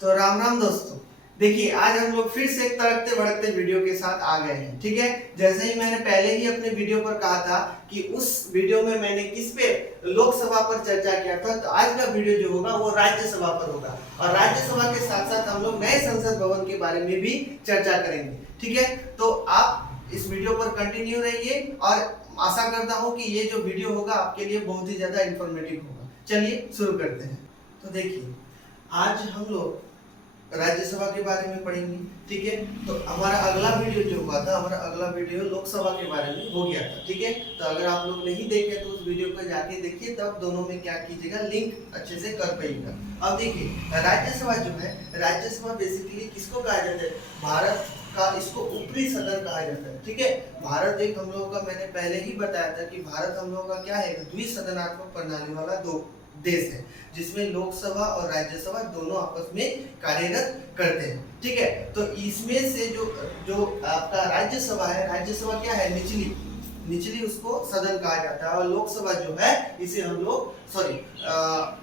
तो राम राम दोस्तों। देखिए आज हम लोग फिर से एक तड़कते भड़कते वीडियो के साथ आ गए हैं। ठीक है, जैसे ही मैंने पहले ही अपने वीडियो पर कहा था कि उस वीडियो में मैंने किस पे लोकसभा पर चर्चा किया था, तो आज का वीडियो जो होगा वो राज्यसभा पर होगा और राज्यसभा के साथ साथ हम लोग नए संसद भवन के बारे में भी चर्चा करेंगे। ठीक है, तो आप इस वीडियो पर कंटिन्यू रहिए और आशा करता हूँ कि ये जो वीडियो होगा आपके लिए बहुत ही ज्यादा इंफॉर्मेटिव होगा। चलिए शुरू करते हैं। तो देखिए आज हम लोग राज्यसभा के बारे में पढ़ेंगे। ठीक है, तो हमारा अगला वीडियो जो हुआ था, हमारा अगला वीडियो लोकसभा के बारे में हो गया था। ठीक है, तो अगर आप लोग नहीं देखे तो उस वीडियो को जाके देखिए, तब दोनों में क्या कीजिएगा, लिंक अच्छे से कर पाइएगा। अब देखिए राज्यसभा जो है, राज्यसभा बेसिकली किसको कहा जाता है, भारत का इसको ऊपरी सदन कहा जाता है। ठीक है, भारत एक हम लोगों का, मैंने पहले ही बताया था कि भारत हम लोगों का क्या है, द्विसदनात्मक प्रणाली वाला दो देश है, जिसमें लोकसभा और राज्यसभा दोनों आपस में कार्यरत करते हैं। ठीक है, तो इसमें से जो जो आपका राज्यसभा है, राज्यसभा क्या है, निचली निचली उसको सदन कहा जाता है, और लोकसभा जो है इसे हम लोग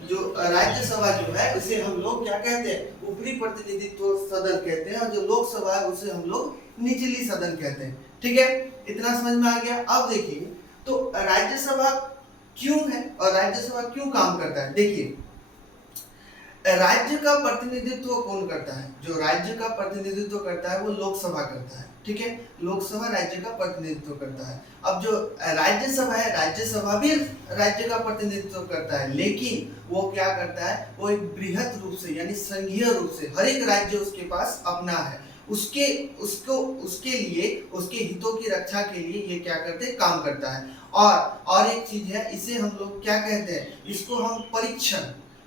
जो राज्यसभा जो है उसे हम लोग क्या कहते हैं, ऊपरी प्रतिनिधित्व सदन कहते हैं, और जो लोकसभा है उसे हम लोग निचली सदन कहते हैं। ठीक है, इतना समझ में आ गया। अब देखिए तो राज्यसभा क्यों है और राज्यसभा क्यों काम करता है। देखिए राज्य का प्रतिनिधित्व कौन करता है, जो राज्य का प्रतिनिधित्व करता है वो लोकसभा करता है। ठीक है, लोकसभा राज्य का प्रतिनिधित्व करता है। अब जो राज्यसभा है, राज्यसभा भी राज्य का प्रतिनिधित्व करता है, लेकिन वो क्या करता है, वो एक बृहत रूप से यानी संघीय रूप से हर एक राज्य उसके पास अपना है, उसके उसको उसके लिए उसके हितों की रक्षा के लिए ये क्या करते हैं, काम करता है। और एक चीज है, इसे हम लोग क्या कहते हैं, इसको हम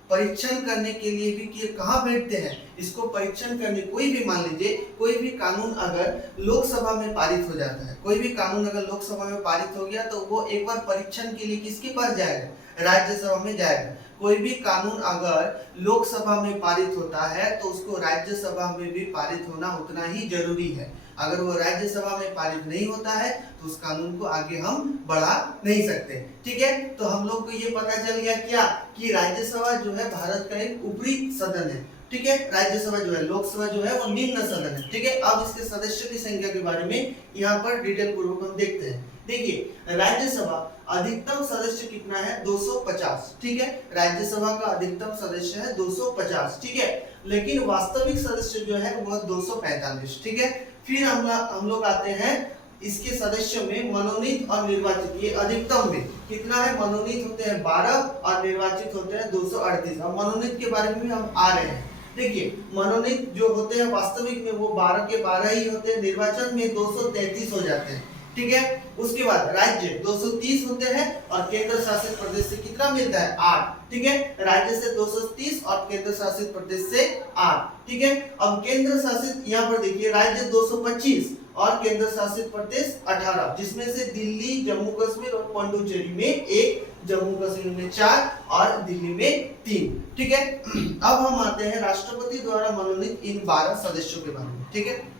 परीक्षण करने के लिए भी कि कहाँ बैठते हैं, इसको परीक्षण करने, कोई भी मान लीजिए कोई भी कानून अगर लोकसभा में पारित हो जाता है, कोई भी कानून अगर लोकसभा में पारित हो गया तो वो एक बार परीक्षण के लिए किसके पास जाएगा, राज्यसभा में जाएगा। कोई भी कानून अगर लोकसभा में पारित होता है तो उसको राज्यसभा में भी पारित होना उतना ही जरूरी है। अगर वो राज्यसभा में पारित नहीं होता है तो उस कानून को आगे हम बढ़ा नहीं सकते। ठीक है, तो हम लोग को ये पता चल गया क्या, कि राज्यसभा जो है भारत का एक ऊपरी सदन है। ठीक है, राज्यसभा जो है, लोकसभा जो है वो निम्न सदन है। ठीक है, अब इसके सदस्यों की संख्या के बारे में यहाँ पर डिटेल पूर्वक हम देखते हैं। देखिए राज्यसभा अधिकतम सदस्य कितना है, 250। ठीक है, राज्यसभा का अधिकतम सदस्य है 250। ठीक है, लेकिन वास्तविक सदस्य जो है वह 245। ठीक है, फिर हम लोग आते हैं इसके सदस्यों में मनोनीत और निर्वाचित, ये अधिकतम में कितना है, मनोनीत होते हैं 12 और निर्वाचित होते हैं 238। अब मनोनीत के बारे में भी हम आ रहे हैं। देखिए मनोनीत जो होते हैं वास्तविक में वो 12 के 12 ही होते हैं, निर्वाचन में 233 हो जाते हैं। ठीक है, उसके बाद राज्य 230 होते हैं और केंद्र शासित प्रदेश से कितना मिलता है, 8। ठीक है, राज्य से 230 और केंद्र शासित प्रदेश से 8। ठीक है, अब केंद्र शासित यहाँ पर देखिए राज्य 225 और केंद्र शासित प्रदेश 18, जिसमें से दिल्ली, जम्मू कश्मीर और पुडुचेरी में 1, जम्मू कश्मीर में 4 और दिल्ली में 3। ठीक है, अब हम आते हैं राष्ट्रपति द्वारा मनोनीत इन 12 सदस्यों के बारे में। ठीक है,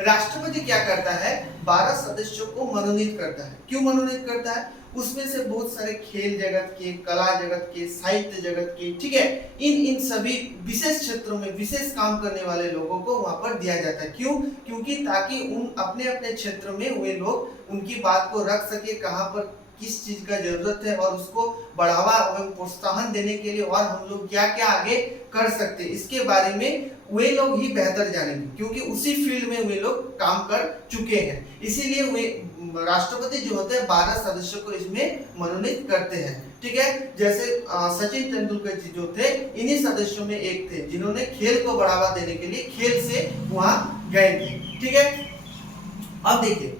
राष्ट्रपति क्या करता है, 12 सदस्यों को मनोनीत करता है। क्यों मनोनीत करता है, उसमें से बहुत सारे खेल जगत के, कला जगत के, साहित्य जगत के, ठीक है, इन सभी विशेष क्षेत्रों में विशेष काम करने वाले लोगों को वहां पर दिया जाता है। क्यों, क्योंकि ताकि उन अपने अपने क्षेत्र में वे लोग उनकी बात को रख सके, कहां पर किस चीज का जरूरत है और उसको बढ़ावा एवं प्रोत्साहन देने के लिए और हम लोग क्या क्या आगे कर सकते हैं, इसके बारे में वे लोग ही बेहतर जानेंगे, क्योंकि उसी फील्ड में वे लोग काम कर चुके हैं। इसीलिए वे राष्ट्रपति जो होते हैं 12 सदस्यों को इसमें मनोनीत करते हैं। ठीक है, जैसे सचिन तेंदुलकर जी जो थे, इन्हीं सदस्यों में एक थे जिन्होंने खेल को बढ़ावा देने के लिए खेल से वहां गए थे। ठीक है, अब देखिए,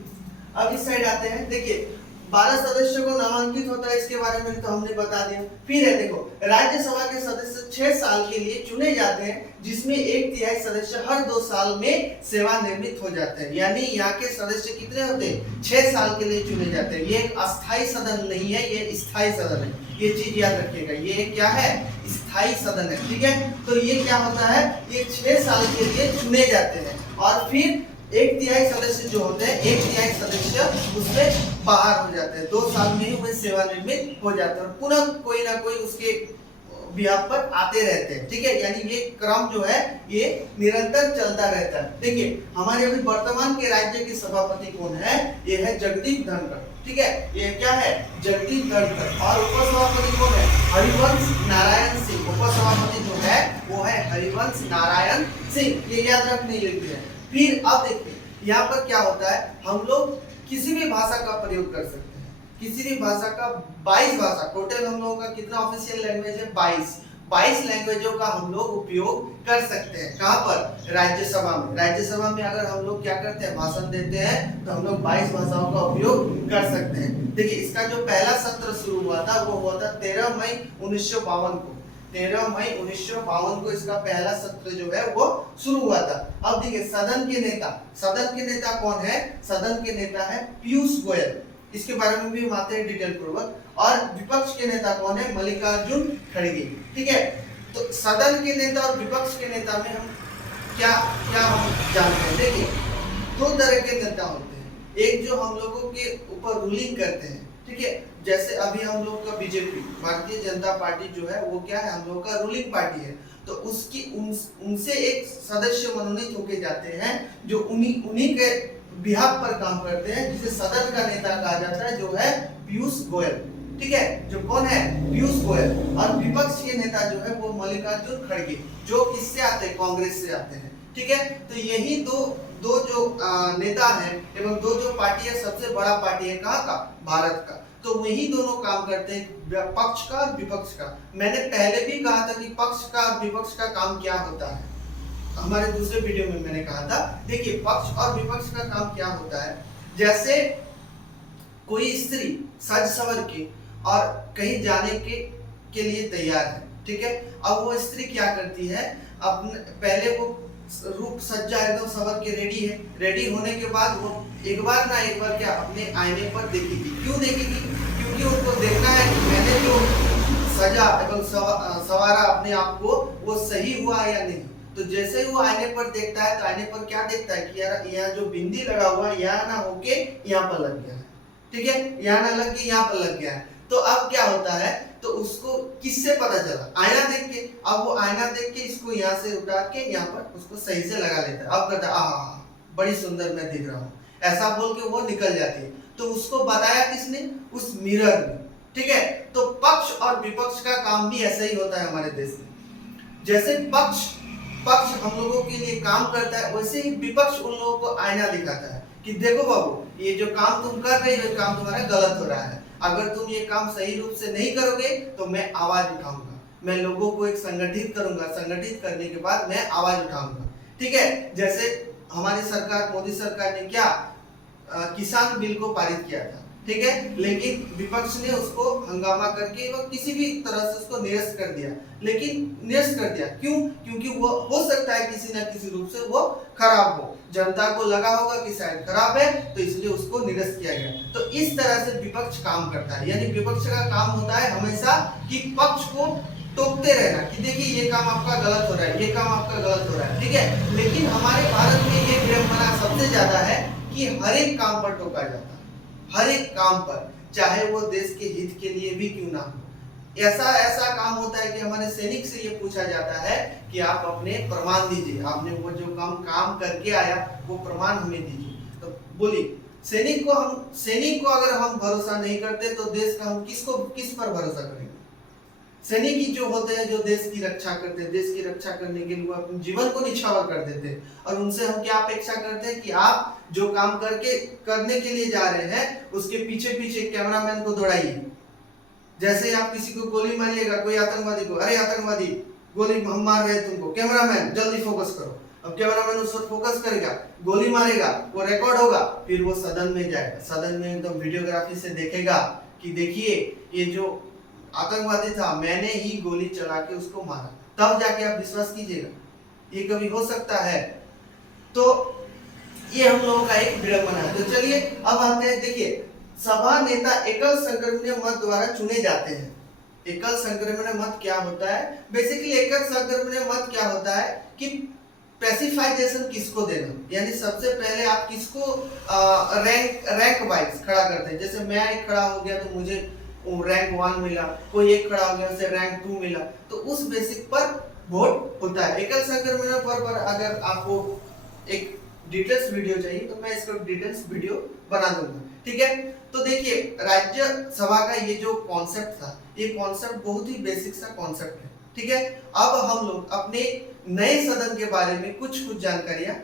अब इस साइड आते हैं। देखिए 12 सदस्यों को नामांकित होता है, इसके बारे में तो हमने बता दिया। फिर है देखो, राज्यसभा के सदस्य 6 साल के लिए चुने जाते हैं, जिसमें 1/3 सदस्य हर 2 साल में सेवानिवृत्त हो जाते हैं। यानी यहाँ के सदस्य कितने होते हैं, 6 साल के लिए चुने जाते हैं। ये एक अस्थायी सदन नहीं है, ये स्थायी सदन है, ये चीज याद रखिएगा। ये क्या है, स्थायी सदन है। ठीक है, तो ये क्या होता है, ये 6 साल के लिए चुने जाते हैं और फिर 1/3 सदस्य जो होते हैं, 1/3 सदस्य उसमें बाहर हो जाते हैं, 2 साल में ही वे सेवानिवृत्त हो जाते हैं और पुनः कोई ना कोई उसके बिहाफ पर आते रहते हैं, ठीक है। यानी ये क्रम जो है ये निरंतर चलता रहता है। देखिए हमारे अभी वर्तमान के राज्य के सभापति कौन है, ये है जगदीप धनखड़, ठीक है। ये क्या है, जगदीप धनखड़। और उपसभापति कौन है, हरिवंश नारायण सिंह। उपसभापति जो है वो है हरिवंश नारायण सिंह, ये याद रखने योग्य है। फिर अब देखिए यहाँ पर क्या होता है, हम लोग किसी भी भाषा का प्रयोग कर सकते हैं, किसी भी भाषा का 22 भाषा, टोटल हम लोगों का कितना ऑफिशियल लैंग्वेज है, 22 लैंग्वेजों का हम लोग उपयोग कर सकते हैं। कहाँ पर, राज्यसभा में। राज्यसभा में अगर हम लोग क्या करते हैं, भाषण देते हैं, तो हम लोग 22 भाषाओं का उपयोग कर सकते हैं। देखिए इसका जो पहला सत्र शुरू हुआ था वो हुआ था 13 मई 1952 को। 13 मई 1952 को इसका पहला सत्र जो है वो शुरू हुआ था। अब देखिए सदन के नेता कौन है, सदन के नेता है पीयूष गोयल, इसके बारे में भी हम आते हैं डिटेल पूर्वक। और विपक्ष के नेता कौन है, मल्लिकार्जुन खड़गे, ठीक है। तो सदन के नेता और विपक्ष के नेता में हम क्या क्या हम जानते हैं। देखिए दो तरह के नेता होते हैं, एक जो हम लोगों के ऊपर रूलिंग करते हैं, ठीक है। जैसे अभी हम लोग का बीजेपी, भारतीय जनता पार्टी जो है वो क्या है, हम लोगों का रूलिंग पार्टी है। तो उसकी उनसे एक सदस्य मनोनीत होके जाते हैं जो उन्हीं के बिहाफ पर काम करते हैं, जिसे सदन का नेता कहा जाता है, जो है पीयूष गोयल, ठीक है। जो कौन है, पीयूष गोयल। और विपक्ष के नेता जो है वो मल्लिकार्जुन खड़गे, जो किससे आते हैं, कांग्रेस से आते हैं, ठीक है। तो यही दो जो नेता हैं एवं दो जो पार्टी है, सबसे बड़ा पार्टी है कहाँ का, भारत का। तो वही दोनों काम करते हैं, पक्ष का और विपक्ष का। मैंने पहले भी कहा था कि पक्ष का और विपक्ष का काम क्या होता है, हमारे दूसरे वीडियो में मैंने कहा था। देखिए पक्ष और विपक्ष का काम क्या होता है, जैसे कोई स्त्री सज सवर के और कहीं जाने के लिए तैयार है, ठीक है। अब वो स्त्री क्या करती है, अपने पहले वो रूप सज्जा एकदम सवर के रेडी है, रेडी होने के बाद वो एक बार क्या अपने आईने पर देखेगी। क्यों देखेगी, क्योंकि उनको देखना है कि मैंने जो सजा एवं सवारा अपने आप को वो सही हुआ या नहीं। तो जैसे ही वो आईने पर देखता है तो आईने पर क्या देखता है कि यार यहाँ जो बिंदी लगा हुआ है यहाँ ना होके यहाँ पर लग गया है, ठीक है, यहाँ ना लग के यहाँ पर लग गया है। तो अब क्या होता है, तो उसको किससे पता चला, आईना देख के। अब वो आईना देख के इसको यहाँ से उतार के यहाँ पर उसको सही से लगा लेता है। अब कहता है आहा बड़ी सुंदर मैं दिख रहा हूँ, ऐसा बोल के वो निकल जाती है। तो उसको बताया किसने, उस मिरर ने, ठीक है। तो पक्ष और विपक्ष का काम भी ऐसा ही होता है हमारे देश में। जैसे पक्ष हम लोगों के लिए काम करता है, वैसे ही विपक्ष उन लोगों को आईना दिखाता है कि देखो बाबू ये जो काम तुम कर रहे हो, काम तुम्हारा गलत हो रहा है। अगर तुम ये काम सही रूप से नहीं करोगे तो मैं आवाज उठाऊंगा, मैं लोगों को एक संगठित करूंगा, संगठित करने के बाद मैं आवाज उठाऊंगा, ठीक है। जैसे हमारी सरकार, मोदी सरकार ने क्या किसान बिल को पारित किया था, ठीक है। लेकिन विपक्ष ने उसको हंगामा करके वो किसी भी तरह से उसको निरस्त कर दिया। लेकिन निरस्त कर दिया क्यों, क्योंकि वो हो सकता है किसी न किसी रूप से वो खराब हो, जनता को लगा होगा कि शायद खराब है, तो इसलिए उसको निरस्त किया गया। तो इस तरह से विपक्ष काम करता है। यानी विपक्ष का काम होता है हमेशा कि पक्ष को टोकते रहना कि देखिए ये काम आपका गलत हो रहा है, ये काम आपका गलत हो रहा है, ठीक है। लेकिन हमारे भारत में ये विडंबना सबसे ज्यादा है कि हर एक काम पर टोका जाता है, हर एक काम पर, चाहे वो देश के हित के लिए भी क्यों ना हो। ऐसा काम होता है कि हमारे सैनिक से ये पूछा जाता है कि आप अपने प्रमाण दीजिए, आपने वो जो काम करके आया वो प्रमाण हमें दीजिए। तो बोलिए सैनिक को अगर हम भरोसा नहीं करते तो देश का हम किस पर भरोसा करेंगे। सैनिक ही जो होते हैं जो देश की रक्षा करते हैं, देश की रक्षा करने के लिए अपने जीवन को निछावर कर देते हैं। और उनसे हम क्या अपेक्षा करते हैं कि आप जो काम करने के लिए जा रहे हैं उसके पीछे पीछे कैमरामैन को दौड़ाइए। जैसे आप किसी को गोली मारिएगा, कोई आतंकवादी को, अरे आतंकवादी गोली हम मार रहे हैं तुमको, कैमरामैन जल्दी फोकस करो। अब कैमरामैन उस पर फोकस करेगा, गोली मारेगा, वो रिकॉर्ड होगा, फिर वो सदन में जाएगा, सदन में एकदम वीडियोग्राफी से देखेगा कि देखिए ये जो आतंकवादी था मैंने ही गोली चला के उसको मारा, तब जाके आप विश्वास कीजिएगा। ये कभी हो सकता है? तो ये हम लोगों का एक विडंबना है। तो चलिए अब आते हैं, देखिए सभा नेता एकल संक्रमणीय मत द्वारा चुने जाते हैं। एकल संक्रमणीय मत क्या होता है? बेसिकली एकल संक्रमणीय मत क्या होता है कि स्पेसिफाइजेशन किसको देना, यानी सबसे पहले आप किसको रैंक वाइज खड़ा करते हैं। जैसे मैं एक खड़ा हो गया तो मुझे रैंक 1 मिला, कोई एक खड़ा हो गया उसे रैंक 2 मिला, तो उस बेसिक पर वोट होता है। एकल संक्रमण पर अगर आपको एक डिटेल्स वीडियो चाहिए तो मैं इसका डिटेल्स वीडियो बना दूंगा, ठीक है। तो देखिए राज्य सभा का ये जो कॉन्सेप्ट था, ये कॉन्सेप्ट बहुत ही बेसिक सा कॉन्सेप्ट है, ठीक है। अब हम लोग अपने नए सदन के बारे में कुछ जानकारियां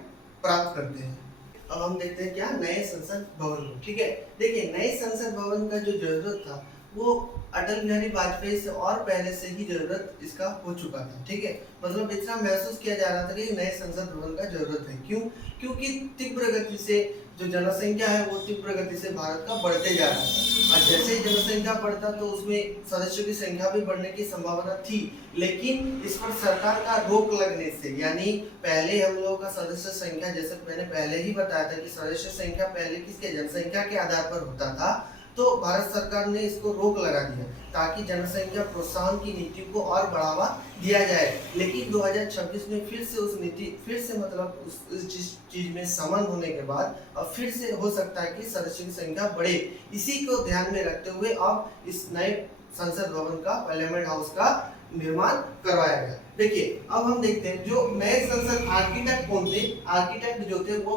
प्राप्त करते हैं। अब हम देखते हैं क्या नए संसद भवन, ठीक है। देखिए नए संसद भवन का जो जरूरत था वो अटल बिहारी वाजपेयी से और पहले से ही जरूरत इसका हो चुका था, ठीक है। मतलब इतना महसूस किया जा रहा था कि नए संसद भवन का जरूरत है। क्यों? क्योंकि तीव्र गति से जो जनसंख्या है वो तीव्र गति से भारत का बढ़ते जा रहा था, और जैसे ही जनसंख्या बढ़ता तो उसमें सदस्यों की संख्या भी बढ़ने की संभावना थी, लेकिन इस पर सरकार का रोक लगने से, यानी पहले हम लोगों का सदस्य संख्या, जैसे मैंने पहले ही बताया था कि सदस्य संख्या पहले किसके जनसंख्या के आधार पर होता था, तो भारत सरकार ने इसको रोक लगा दिया ताकि जनसंख्या प्रोत्साहन की नीति को और बढ़ावा दिया जाए। लेकिन 2026 में फिर से उस नीति मतलब उस चीज में समन होने के बाद अब फिर से हो सकता है कि सदस्यों की संख्या बढ़े। इसी को ध्यान में रखते हुए अब इस नए संसद भवन का, पार्लियामेंट हाउस का निर्माण करवाया गया। देखिए अब हम देखते हैं जो नए संसद आर्किटेक्ट कौन थे। आर्किटेक्ट जो थे वो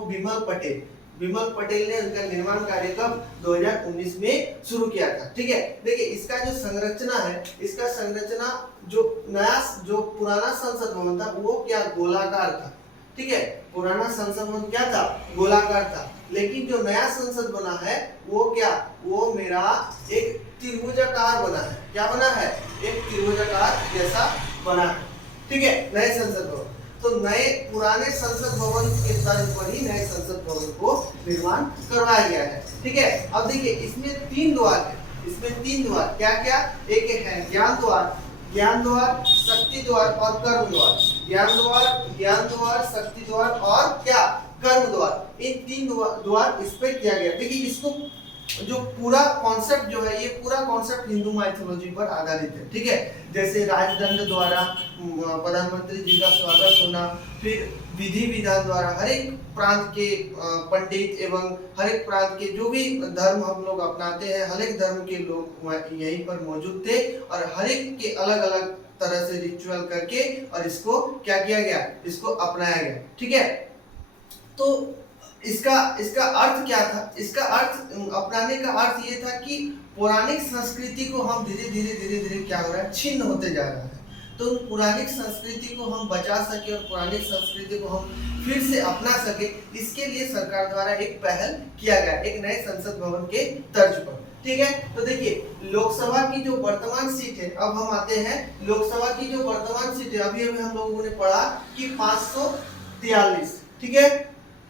बिमल पटेल ने उनका निर्माण कार्य कब 2019 में शुरू किया था, ठीक है। देखिए इसका जो संरचना है, इसका संरचना जो पुराना संसद भवन था वो क्या गोलाकार था, ठीक है। पुराना संसद भवन क्या था? गोलाकार था। लेकिन जो नया संसद बना है वो क्या, वो मेरा एक त्रिभुजाकार बना है। क्या बना है? एक त्रिभुजाकार जैसा बना है, ठीक है, नए संसद भवन। तो नए पुराने संसद भवन के तर्ज पर ही नए संसद भवन को निर्माण करवाया गया है, ठीक है। अब देखिए इसमें 3 द्वार है, इसमें 3 द्वार क्या क्या, एक है ज्ञान द्वार, शक्ति द्वार और कर्म द्वार। ज्ञान द्वार, शक्ति द्वार और क्या, कर्म द्वार। इन 3 द्वार इस पे किया गया। देखिए इसको जो पूरा कॉन्सेप्ट जो है, ये पूरा कॉन्सेप्ट हिंदू माइथोलॉजी पर आधारित है, ठीक है। जैसे राजदंड द्वारा प्रधानमंत्री जी का स्वागत होना, फिर विधि विधान द्वारा हर एक प्रांत के पंडित एवं हर एक प्रांत के जो भी धर्म हम लोग अपनाते हैं, हर एक धर्म के लोग यहीं पर मौजूद थे और हर एक के अलग अलग तरह से रिचुअल करके और इसको क्या किया गया, इसको अपनाया गया, ठीक है। तो इसका अर्थ क्या था? इसका अर्थ अपनाने का अर्थ ये था कि पौराणिक संस्कृति को हम धीरे धीरे क्या हो रहा है, छिन्न होते जा रहा है। तो पौराणिक संस्कृति को हम बचा सके और पौराणिक संस्कृति को हम फिर से अपना सके, इसके लिए सरकार द्वारा एक पहल किया गया, एक नए संसद भवन के तर्ज पर, ठीक है। तो देखिए लोकसभा की जो वर्तमान सीट है, अब हम आते हैं लोकसभा की जो वर्तमान सीट है, अभी हम लोगों ने पढ़ा कि 543, ठीक है।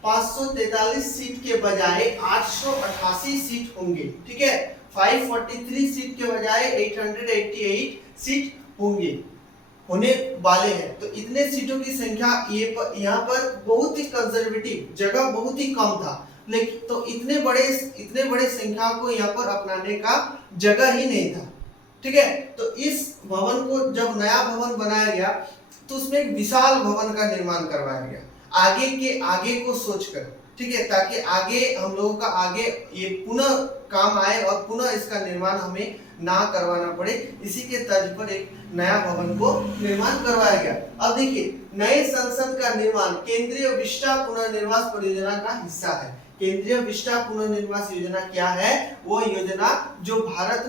543 सीट के बजाय 888 सीट होंगे, ठीक है। 543 सीट के बजाय 888 सीट होने वाले हैं। तो इतने सीटों की संख्या यहाँ पर बहुत ही कंजर्वेटिव, जगह बहुत ही कम था, लेकिन तो इतने बड़े संख्या को यहाँ पर अपनाने का जगह ही नहीं था, ठीक है। तो इस भवन को जब नया भवन बनाया गया तो उसमें एक विशाल भवन का निर्माण करवाया गया, आगे को सोचकर, ठीक है, ताकि आगे हम लोगों का आगे ये पुनः काम आए और पुनः इसका निर्माण हमें ना करवाना पड़े। इसी के तर्ज पर एक नया भवन को निर्माण करवाया गया। अब देखिए नए संसद का निर्माण केंद्रीय विस्टा पुनर्निर्माण परियोजना का हिस्सा है। केंद्रीय विस्टा पुनर्निर्माण योजना क्या है? वो योजना जो भारत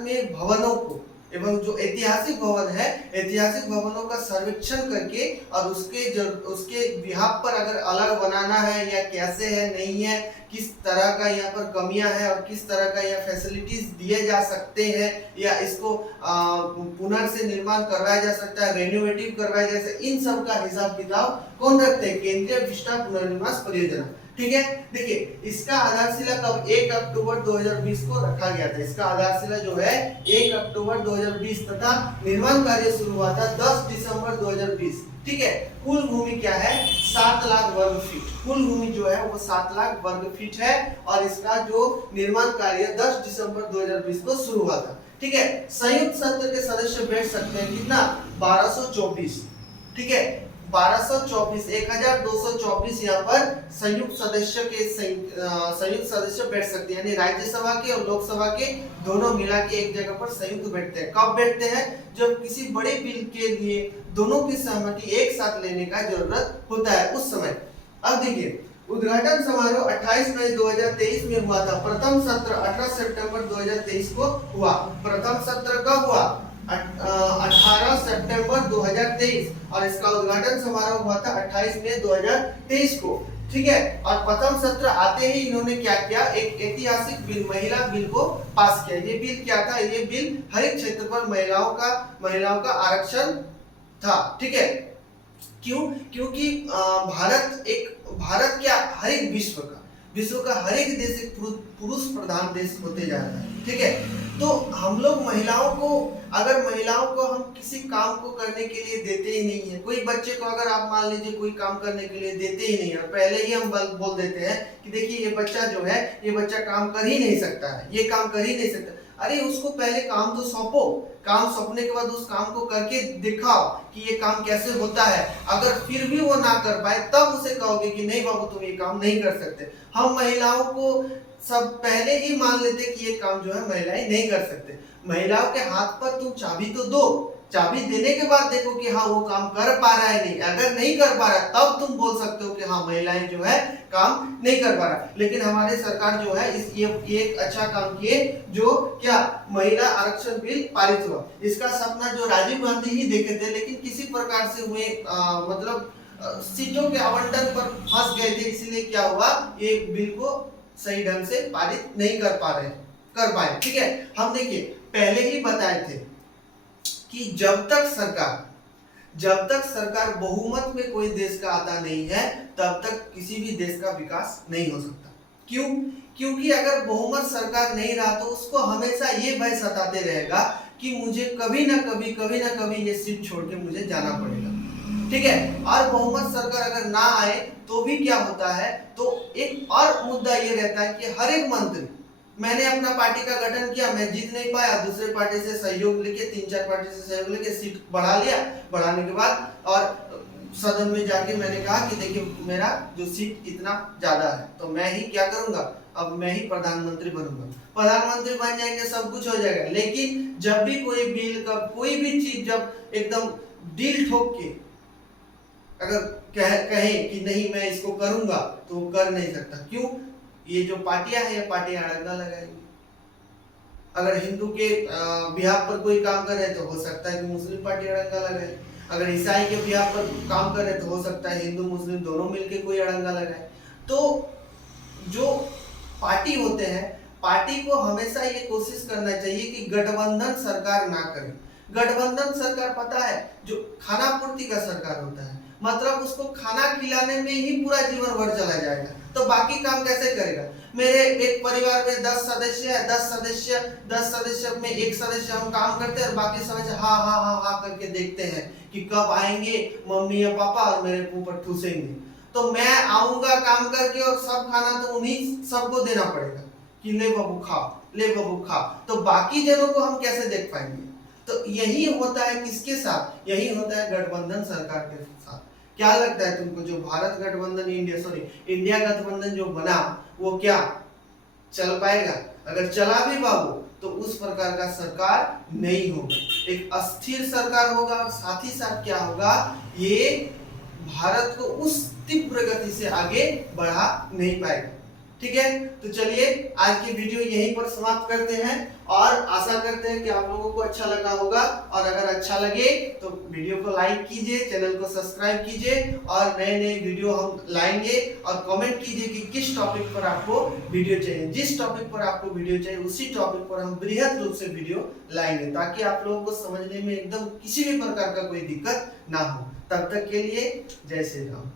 में भवनों को एवं जो ऐतिहासिक भवन है, ऐतिहासिक भवनों का सर्वेक्षण करके और उसके बिहाफ पर अगर अलग बनाना है या कैसे है, नहीं है, किस तरह का यहाँ पर कमियां हैं और किस तरह का यहाँ फैसिलिटीज दिए जा सकते हैं या इसको पुनर् निर्माण करवाया जा सकता है, रेनोवेटिव करवाया जा सकता है, इन सब का हिसाब किताब कौन रखते हैं? केंद्रीय विस्टा पुनर्निर्माण परियोजना, ठीक है। देखिए इसका आधारशिला कब 1 अक्टूबर 2020 को रखा गया था। इसका आधारशिला जो है 1 अक्टूबर 2020 तथा निर्माण कार्य शुरू हुआ था 10 दिसंबर 2020, ठीक है। कुल भूमि क्या है? 7 लाख वर्ग फीट। कुल भूमि जो है वो 7 लाख वर्ग फीट है और इसका जो निर्माण कार्य 10 दिसंबर 2020 को शुरू हुआ था, ठीक है। संयुक्त सत्र के सदस्य बैठ सकते हैं कितना? 1224, ठीक है। 1224 यहाँ पर संयुक्त सदस्य बैठ सकते हैं, यानी राज्यसभा के और लोकसभा के दोनों मिला के एक जगह पर संयुक्त बैठते हैं। कब बैठते हैं? जब किसी बड़े बिल के लिए दोनों की सहमति एक साथ लेने का जरूरत होता है उस समय। अब देखिए, उद्घाटन समारोह 28 मई 2023 में हुआ था। प्रथम सत्र 18 सितंबर 2023 को हुआ। प्रथम सत्र कब हुआ? 18 सितंबर 2023, और इसका उद्घाटन समारोह हुआ था 28 मई 2023 को, ठीक है। और प्रथम सत्र आते ही इन्होंने क्या किया? एक ऐतिहासिक बिल, महिला बिल को पास किया। ये बिल क्या था? ये बिल हर एक क्षेत्र पर महिलाओं का आरक्षण था, ठीक है। क्यों? क्योंकि भारत क्या, हर एक विश्व का हर एक देश एक पुरुष प्रधान देश होते जा रहा है, ठीक है। तो हम लोग महिलाओं को हम किसी काम को करने के लिए देते ही नहीं है। कोई बच्चे को अगर आप मान लीजिए कोई काम करने के लिए देते ही नहीं है, पहले ही हम बोल देते हैं कि देखिए ये बच्चा जो है, ये बच्चा काम कर ही नहीं सकता है, ये काम कर ही नहीं सकता। अरे उसको पहले काम तो सौंपो, काम सौंपने के बाद उस काम को करके दिखाओ कि ये काम कैसे होता है। अगर फिर भी वो ना कर पाए तब उसे कहोगे कि नहीं बाबू तुम ये काम नहीं कर सकते। हम महिलाओं को सब पहले ही मान लेते कि ये काम जो है महिलाएं नहीं कर सकते। महिलाओं के हाथ पर तुम चाबी तो दो, चाबी देने के बाद देखो कि हाँ वो काम कर पा रहा है नहीं। अगर नहीं कर पा रहा तब तुम बोल सकते हो कि हाँ महिलाएं जो है काम नहीं कर पा रहा। लेकिन हमारे सरकार जो है ये एक अच्छा काम किए, जो क्या, महिला आरक्षण बिल पारित हुआ। इसका सपना जो राजीव गांधी ही देखे थे, लेकिन किसी प्रकार से हुए मतलब सीटों के आवंटन पर फंस गए थे, इसीलिए क्या हुआ, ये बिल को सही ढंग से पारित नहीं कर पाए, ठीक है। हम देखिए पहले ही बताए थे कि जब तक सरकार बहुमत में कोई देश का आता नहीं है तब तक किसी भी देश का विकास नहीं हो सकता। क्यों? क्योंकि अगर बहुमत सरकार नहीं रहा तो उसको हमेशा ये भय सताते रहेगा कि मुझे कभी ना कभी ये सीट छोड़ के मुझे जाना पड़ेगा, ठीक है। और बहुमत सरकार अगर ना आए तो भी क्या होता है, तो एक और मुद्दा ये रहता है कि हर एक मंत्री, मैंने अपना पार्टी का गठन किया, मैं जीत नहीं पाया, दूसरे पार्टी से सहयोग लेके 3-4 पार्टी से सहयोग लेके सीट बढ़ा लिया, बढ़ाने के बाद और सदन में जाके मैंने कहा कि देखिए मेरा जो सीट इतना ज्यादा है तो मैं ही क्या करूंगा, अब मैं ही प्रधानमंत्री बनूंगा। प्रधानमंत्री बन जाएंगे, सब कुछ हो जाएगा। लेकिन जब भी कोई बिल का कोई भी चीज जब एकदम दिल ठोक के अगर कहें कि नहीं मैं इसको करूंगा तो वो कर नहीं सकता। क्यों? ये जो पार्टियां हैं, ये पार्टियां अड़ंगा लगाएंगी। अगर हिंदू के बिहाफ पर कोई काम कर रहे तो हो सकता है कि मुस्लिम पार्टी अड़ंगा लगाए। अगर ईसाई के बिहाफ पर काम कर रहे तो हो सकता है हिंदू मुस्लिम दोनों मिलके कोई अड़ंगा लगाए। तो जो पार्टी होते हैं, पार्टी को हमेशा ये कोशिश करना चाहिए कि गठबंधन सरकार ना करे। गठबंधन सरकार पता है जो खाना पूर्ति का सरकार होता है, मतलब उसको खाना खिलाने में ही पूरा जीवन भर चला जाएगा, तो बाकी काम कैसे करेगा। मेरे एक परिवार में 10 सदस्य है, 10 सदस्य में एक सदस्य हम काम करते हैं और बाकी सदस्य हाँ हाँ हाँ हाँ करके देखते हैं कि कब आएंगे मम्मी या पापा और मेरे मुंह पर ठूसेंगे। तो मैं आऊंगा काम करके और सब खाना तो उन्हीं सबको देना पड़ेगा कि ले बाबू खाओ, ले बाबू खाओ। तो बाकी जनों को हम कैसे देख पाएंगे। तो यही होता है किसके साथ, यही होता है गठबंधन सरकार के साथ। क्या लगता है तुमको जो भारत गठबंधन इंडिया गठबंधन जो बना वो क्या चल पाएगा? अगर चला भी बाबू तो उस प्रकार का सरकार नहीं होगा, एक अस्थिर सरकार होगा। और साथ ही साथ क्या होगा, ये भारत को उस तीव्र गति से आगे बढ़ा नहीं पाएगा, ठीक है। तो चलिए आज की वीडियो यहीं पर समाप्त करते हैं और आशा करते हैं कि आप लोगों को अच्छा लगा होगा। और अगर अच्छा लगे तो वीडियो को लाइक कीजिए, चैनल को सब्सक्राइब कीजिए और नए नए वीडियो हम लाएंगे। और कमेंट कीजिए कि किस टॉपिक पर आपको वीडियो चाहिए। जिस टॉपिक पर आपको वीडियो चाहिए उसी टॉपिक पर हम बृहद रूप से वीडियो लाएंगे, ताकि आप लोगों को समझने में एकदम किसी भी प्रकार का कोई दिक्कत ना हो। तब तक के लिए जय श्री राम।